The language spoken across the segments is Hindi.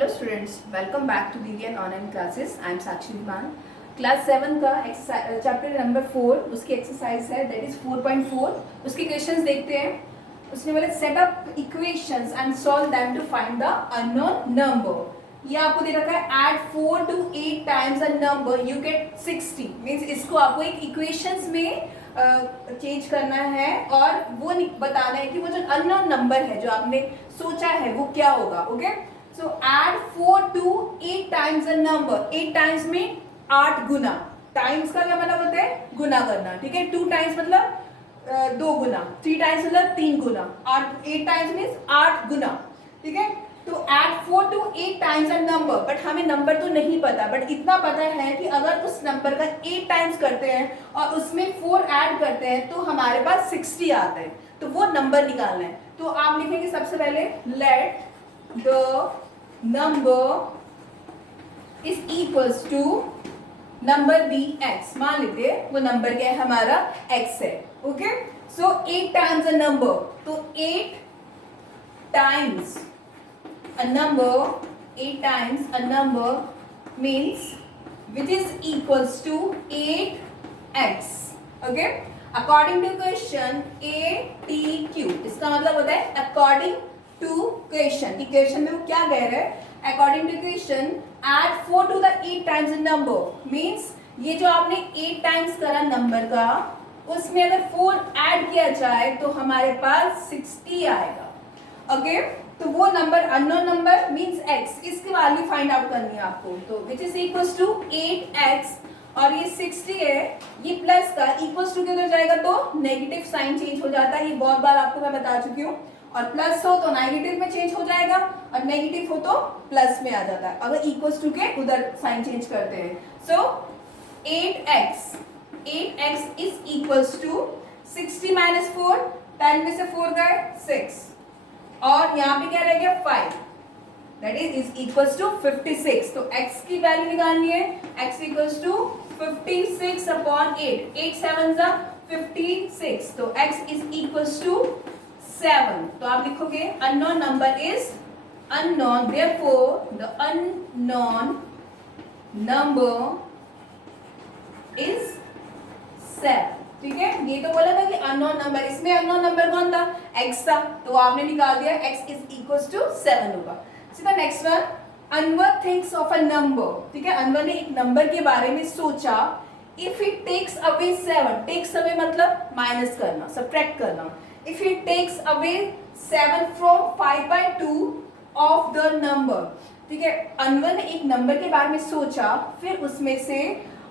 Hello students, welcome back to DVN online classes. I am Sakshi Diwan. Class 7 का चैप्टर नंबर 4 उसकी एक्सरसाइज है, दैट इज 4.4। उसके क्वेश्चंस देखते हैं। उसने बोले set up equations and solve them to find the unknown number. ये आपको दे रखा है add 4 to 8 times a number you get 60। Means इसको आपको एक इक्वेशंस में चेंज करना है और वो बताना है कि वो जो अननोन नंबर है जो आपने सोचा है वो क्या होगा। Okay, so add 4 to 8 times a number. 8 times में 8 गुना। टाइम्स का क्या मतलब होता है? गुना करना। ठीक है, 2 टाइम्स मतलब 2 गुना, 3 टाइम्स मतलब 3 गुना, और 8 टाइम्स मीन्स 8 गुना। ठीक है, तो add 4 to 8 times a number. But हमें नंबर तो नहीं पता, बट इतना पता है कि अगर उस नंबर का 8 टाइम्स करते हैं और उसमें 4 ऐड करते हैं तो हमारे पास 60 आता है। तो वो नंबर निकालना है। तो आप लिखेंगे सबसे पहले let the number is equals to number be x. मान लेते हैं वो नंबर क्या है हमारा? एक्स है। Okay, so 8 times a number, तो 8 times a number, 8 times a number means which is equals to 8x. Okay, according to question ATQ, इसका मतलब होता है according to question। इक्वेशन में वो क्या कह रहे हैं? according to question add 4 to the 8 times a number means ये जो आपने 8 टाइम्स करा नंबर का, उसमें अगर 4 ऐड किया जाए तो हमारे पास 60 आएगा। ओके, तो वो number unknown number means x, इसकी वैल्यू फाइंड आउट करनी है आपको। तो विच इज इक्वल्स टू 8x और ये 60 है, ये प्लस का इक्वल्स टू के उधर जाएगा तो नेगेटिव साइन चेंज हो जाता है। ये बहुत बार आपको मैं बता चुकी हूँ। और प्लस हो तो नेगेटिव में चेंज हो जाएगा और नेगेटिव हो तो प्लस में आ जाता है अगर इक्वल्स टू के उधर साइन चेंज करते हैं। So 8x is equals to 60 minus 4, 10 में से 4 गए 6 और यहाँ पे क्या रह गया 5, दैट इज इक्वल्स टू 56। तो x की वैल्यू निकालनी है। x इक्वल्स टू 56 अपॉन 8, 8 7 जा 56, तो x इज इक्वल्स टू 7। तो आप लिखोगे unknown number is unknown, therefore the unknown number is 7। ठीक है, ये तो बोला था कि अननोन नंबर, इसमें अननोन नंबर कौन था? x था, तो आपने निकाल दिया x इज इक्वल्स टू 7 होगा। सीधा next one, Anwar thinks of a number. ठीक है, अनवर ने एक नंबर के बारे में सोचा। If he takes away 7, takes away मतलब माइनस करना, सब्ट्रैक्ट करना। If he takes away 7 from 5/2 of the number. ठीक है, अनवर ने एक नंबर के बारे में सोचा, फिर उसमें से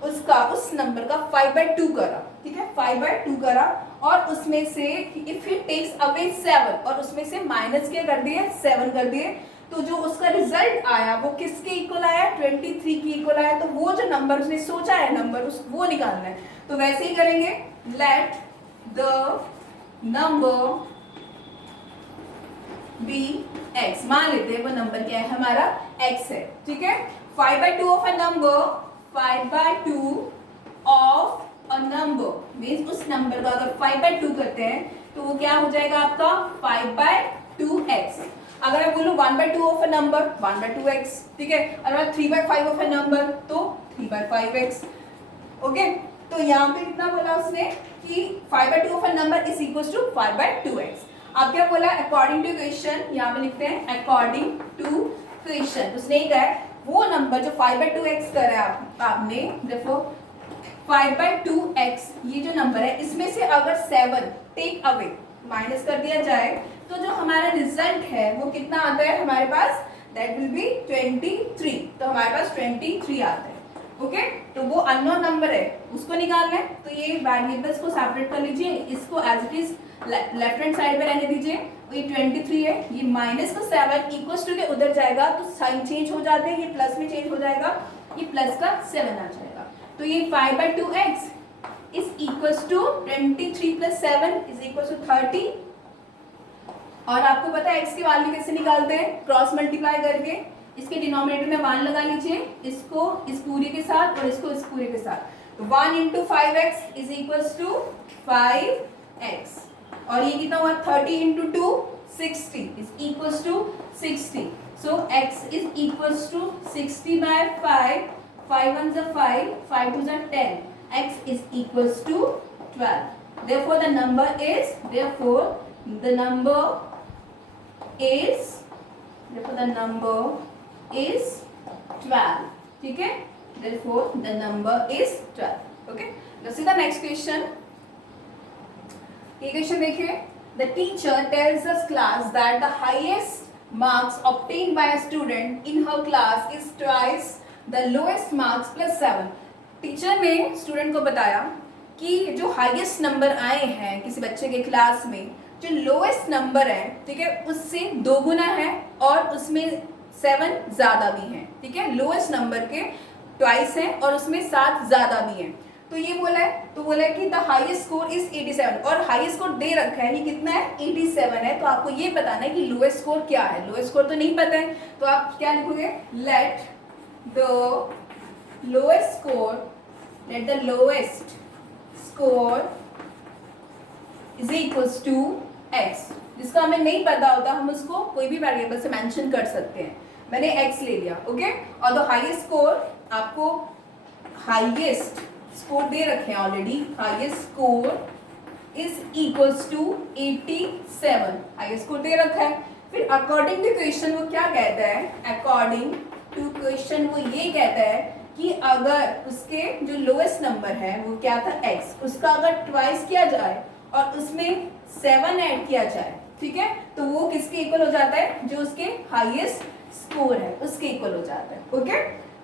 उस नंबर का 5/2 करा। ठीक है, 5/2 करा और उसमें से इफ ही टेक्स अवे 7 और उसमें से माइनस क्या कर दिए? 7 कर दिए। तो जो उसका रिजल्ट आया वो किसके इक्वल आया? 23 की इक्वल आया। तो वो जो नंबर उसने सोचा है नंबर वो निकालना है। तो वैसे ही करेंगे, let the number be x. मान लेते हैं वो नंबर क्या है हमारा? एक्स है। ठीक है, 5/2 of a number, 5/2 of a number means उस नंबर का अगर 5/2 करते हैं तो वो क्या हो जाएगा आपका? 5/2x। अगर मैं बोलूं 1/2 ऑफ अ नंबर, 1/2x। ठीक है, अगर 3/5 ऑफ अ नंबर तो 3/5x। ओके, तो यहाँ पे कितना बोला उसने कि 5/2 of a number is equal to 5/2x। अब क्या बोला? अकॉर्डिंग टू क्वेश्चन, यहाँ पे लिखते हैं अकॉर्डिंग टू क्वेश्चन। उसने ही कहा वो नंबर जो 5/2x करा आपने, देखो 5/2x ये जो नंबर है इसमें से अगर 7 टेक अवे माइनस कर दिया जाए तो जो हमारा रिजल्ट है वो कितना आता है हमारे पास? That will be 23। तो हमारे पास 23 आता है। ओके, तो वो अननोन नंबर है, उसको निकालना है। तो ये वेरिएबल्स को सेपरेट कर लीजिए, इसको as it is left hand side पे रहने दीजिए। ये 23 है, ये माइनस का 7 इक्वल्स टू के उधर जाएगा तो साइन चेंज हो जाते हैं, ये प्लस में चेंज हो जाएगा, ये प्लस का 7 आ जाएगा। तो ये 5/2x is equals to 23 plus 7 is equals to 30। और आपको पता है x की वैल्यू कैसे निकालते हैं? क्रॉस मल्टीप्लाई करके। इसके डिनोमिनेटर में 1 लगा लीजिए, इसको इस पूरे के साथ और इसको इस पूरे के साथ। तो 1 into 5x is equals to 5x और ये कितना हुआ? 30 into 2 60 is equals to 60। So x is equals to 60 by 5. 5 ones are 5, 5 twos are 10. X is equals to 12. Therefore the number is 12. ठीक है, therefore the number is 12. Okay, let's see the next question. ये क्वेश्चन देखिए. The teacher tells the class that the highest marks obtained by a student in her class is twice the lowest marks plus 7. Teacher ने स्टूडेंट को बताया कि जो हाईएस्ट नंबर आए हैं किसी बच्चे के क्लास में, जो लोएस्ट नंबर है, ठीक है, उससे 2 गुना है और उसमें 7 ज़्यादा भी हैं. ठीक है, लोएस्ट नंबर के ट्वाइस है और उसमें 7 ज़्यादा भी हैं. तो ये बोला है, तो बोला है कि द हाईएस्ट स्कोर इज 87 और हाईएस्ट स्कोर दे रखा है, ये कितना है, 87 है. तो आपको ये बताना है कि लोएस्ट स्कोर क्या है. लोएस्ट स्कोर तो नहीं पता है, तो आप क्या लिखोगे, let the lowest score is equals to x. जिसका हमें नहीं पता होता हम उसको कोई भी वेरिएबल से मेंशन कर सकते हैं. मैंने x ले लिया, ओके. और द हाईएस्ट स्कोर, आपको हाईएस्ट स्कोर दे रखे हैं already. Highest score is equals to 87. Highest score दे रखा है. फिर अकॉर्डिंग टू क्वेश्चन वो क्या कहता है, अकॉर्डिंग टू क्वेश्चन वो ये कहता है कि अगर उसके जो लोएस्ट नंबर है वो क्या था, x, उसका अगर ट्वाइस किया जाए और उसमें 7 ऐड किया जाए, ठीक है, तो वो किसके इक्वल हो जाता है, जो उसके हाईएस्ट स्कोर है उसके इक्वल हो जाता है. ओके,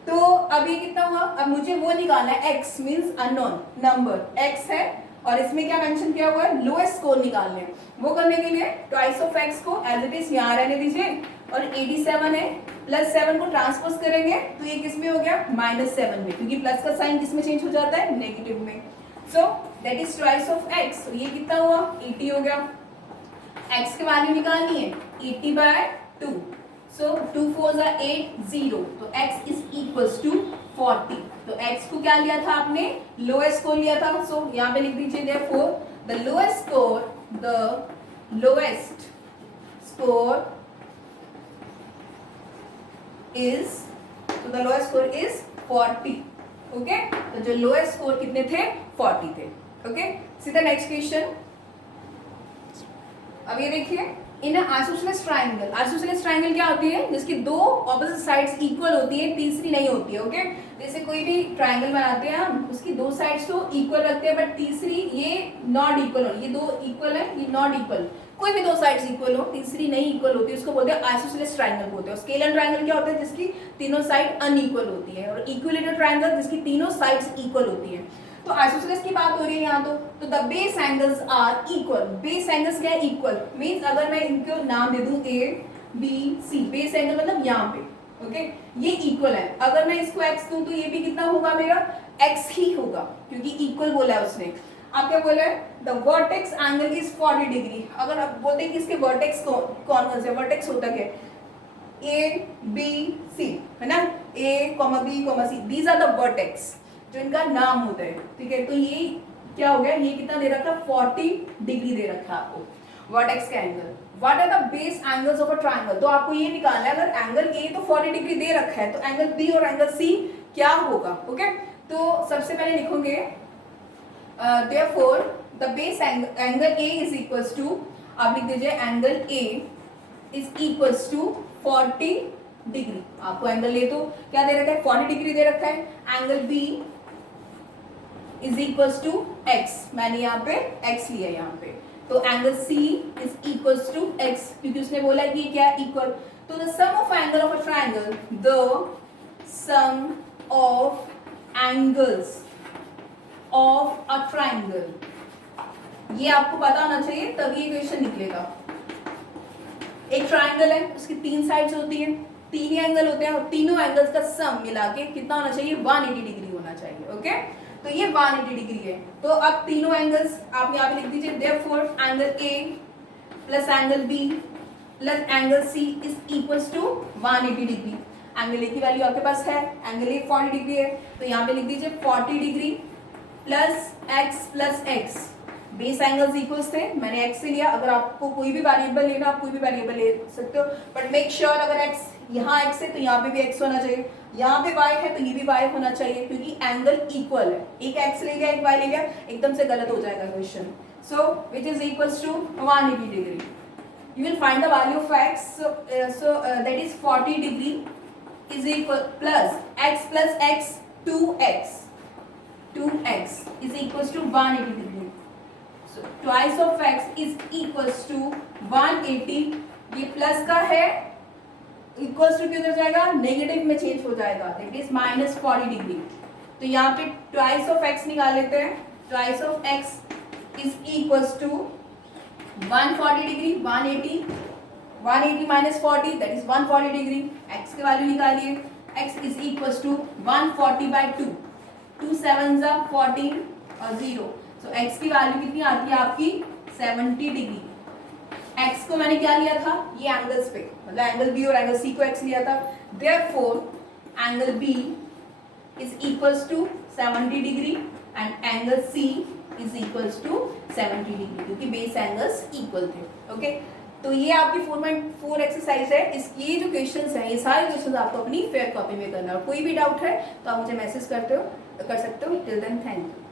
तो अब ये कितना हुआ, अब मुझे वो निकालना है, x means unknown number, x है और इसमें क्या मेंशन किया हुआ है, लोएस्ट स्कोर निकालने हैं. वो करने के लिए ट्वाइस ऑफ x को एज इट इज यहाँ रहने दीजिए और 87 है प्लस 7 को ट्रांसपोज करेंगे तो ये किस में हो गया, -7 में, क्योंकि प्लस का साइन किस में चेंज हो जाता है, नेगेटिव में. So that is twice of x. तो ये कितना हुआ, 80 हो गया. x की वैल्यू निकालनी है 80/2. So 2 4s are 8, 0. तो x is equals to 40. तो x को क्या लिया था आपने, लोएस्ट स्कोर लिया था. सो यहाँ पे लिख दीजिए therefore the lowest score is 40. Okay, तो जो लोएस्ट स्कोर कितने थे, 40 थे. ओके, सीधा नेक्स्ट क्वेश्चन. अब ये देखिए, इन आइसोसेलेस ट्राइंगल, आइसोसेलेस ट्राइंगल क्या होती है, जिसकी 2 ऑपोजिट साइड्स इक्वल होती है, तीसरी नहीं होती है. ओके, जैसे कोई भी ट्राइंगल बनाते हैं हम, उसकी 2 साइड्स तो इक्वल रखते हैं बट तीसरी ये नॉट इक्वल हो. ये 2 इक्वल है, ये नॉट इक्वल. कोई भी 2 साइड्स इक्वल हो, तीसरी नहीं इक्वल होती, उसको बोलते हैं आइसोसेलेस ट्राइंगल बोलते हैं. स्केलर ट्राइंगल क्या होता है, जिसकी तीनों साइड अनइक्वल होती है, और इक्विलेटरल ट्राइंगल जिसकी तीनों साइड्स इक्वल होती है. तो आइसोसेलेस की बात हो रही है यहाँ. तो the base angles are equal. Base angles क्या है, इक्वल. मींस अगर मैं इनको नाम दे दूं A B C, base angle मतलब यहाँ पे, ओके, ये इक्वल है. अगर मैं इसको x दूं तो ये भी कितना होगा, मेरा x ही होगा, क्योंकि इक्वल बोला है उसने. आप क्या बोला है, the vertex angle is 40 degree. अगर आप बोलते हैं कि इसके वर्टेक्स कौन कौन से, वर्टेक्स होता क्या है, A B C है ना, A, B, C, these are the vertex, जो इनका नाम होता है. ठीक है, तो ये क्या हो गया, ये कितना दे रखा, 40 डिग्री दे रखा है आपको वर्टेक्स का angle. What are the base angles of a triangle. तो आपको ये निकालना है, अगर एंगल A तो 40 डिग्री दे रखा है, तो एंगल B और एंगल C क्या होगा. ओके, तो सबसे पहले लिखोगे therefore the base angle A is equals to, आप लिख दीजिए angle A is equals to 40 degree. आपको एंगल ले तो क्या दे रखा है, 40 डिग्री दे रखा है. Angle B is equals to x, मैंने यहाँ पे x लिया यहाँ पे. तो angle C is equals to x, क्योंकि उसने बोला कि क्या है, इक्वल. तो the sum of angle of a triangle, the sum of angles of a triangle, ये आपको पता होना चाहिए तभी ये क्वेश्चन निकलेगा. एक ट्रायंगल है, उसकी 3 साइड्स होती हैं, 3 एंगल होते हैं, और तीनों एंगल्स का सम मिला के कितना होना चाहिए, 180 डिग्री होना चाहिए. ओके, तो ये 180 डिग्री है. तो अब तीनों एंगल्स आप यहाँ पे लिख दीजिए. Therefore angle A plus angle B plus angle C is equals to 180 degree. Angle A की वैल्यू आपके पास है, एंगल A 40 डिग्री है, तो यहाँ पे लिख दीजिए 40 degree plus x base angles equals थे, मैंने एक्स से लिया। अगर आपको कोई भी वेरिएबल लेना, आप कोई भी वेरिएबल ले सकते हो, बट मेक श्योर अगर एक्स यहाँ एक्स है तो यहाँ पे भी एक्स होना चाहिए, यहाँ पे वाई है तो ये भी वाई होना चाहिए, क्योंकि एंगल इक्वल है। एक एक्स ले गया एक वाई ले गया, एकदम से गलत हो जाएगा question. So which is equals to 180 degree. You will find the value of x, that is 40 degree is equal plus x 2x is equals to 180 degree. So twice of x is equals to 180. ये प्लस का है, इक्वल्स टू किधर जाएगा, नेगेटिव में चेंज हो जाएगा, दैट इज माइनस 40 डिग्री। तो यहाँ पे ट्वाइस ऑफ x निकाल लेते हैं। Twice of x is equals to 140 degree, 180 minus 40 that is 140 degree. x के वैल्यू निकालिए, x is equals to 140 by 2, 2 7 जा 14 और 0। सो x की वैल्यू कितनी आती है आपकी 70 डिग्री। x को मैंने क्या लिया था, ये एंगल्स पे, मतलब एंगल b और एंगल c को x लिया था। Therefore angle b is equals to 70 degree and angle c is equals to 70 degree, क्योंकि बेस एंगल्स इक्वल थे। ओके, तो ये आपकी 4.4 एक्सरसाइज है। इसकी जो क्वेश्चंस हैं, ये सारे क्वेश्चंस आपको अपनी फेयर कॉपी में करना है। और कोई भी डाउट है तो आप मुझे मैसेज कर सकते हो। Till then thank you.